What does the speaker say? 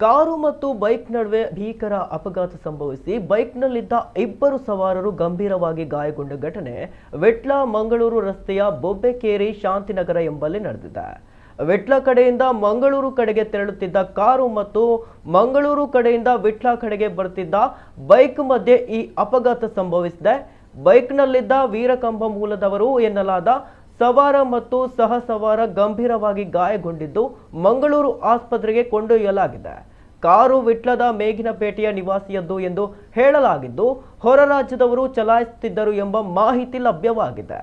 Car ಮತ್ತು bike ನಡುವೆ ಭೀಕರ ಅಪಘಾತ ಸಂಭವಿಸಿ ಬೈಕ್ನಲ್ಲಿದ್ದ ಇಬ್ಬರು ಸವಾರರು ಗಂಭೀರವಾಗಿ ಗಾಯಗೊಂಡ ಘಟನೆ ವಿಟ್ಲ ಮಂಗಳೂರು ರಸ್ತೆಯ ಬೊಬ್ಬೆಕೇರಿ ಶಾಂತಿನಗರ ಎಂಬಲ್ಲಿ ನಡೆದಿದೆ. ವಿಟ್ಲ ಕಡೆಯಿಂದ ಮಂಗಳೂರು ಕಡೆಗೆ ತೆರಳುತ್ತಿದ್ದ ಕಾರು ಮತ್ತು ಮಂಗಳೂರು ಕಡೆಯಿಂದ ವಿಟ್ಲ ಕಡೆಗೆ ಬರುತ್ತಿದ್ದ ಬೈಕ್ ಮಧ್ಯೆ ಈ ಅಪಘಾತ ಸಂಭವಿಸಿದೆ. ಬೈಕ್ನಲ್ಲಿದ್ದ ವೀರಕಂಬ ಮೂಲದವರು ಎನ್ನಲಾದ ಸವಾರ ಮತ್ತು ಸಹ ಸವಾರ ಗಂಭೀರವಾಗಿ ಗಾಯಗೊಂಡಿದ್ದು ಮಂಗಳೂರು ಆಸ್ಪತ್ರೆಗೆ ಕೊಂಡೊಯ್ಯಲಾಗಿದೆ. ಕಾರು ವಿಟ್ಲದ ಮೇಗಿನಪೇಟೆಯ ನಿವಾಸಿಯದ್ದು ಎಂದು ಹೇಳಲಾಗಿದ್ದು ಹೊರ ರಾಜ್ಯದವರು ಚಲಾಯಿಸುತ್ತಿದ್ದರು ಎಂಬ ಮಾಹಿತಿ ಲಭ್ಯವಾಗಿದೆ.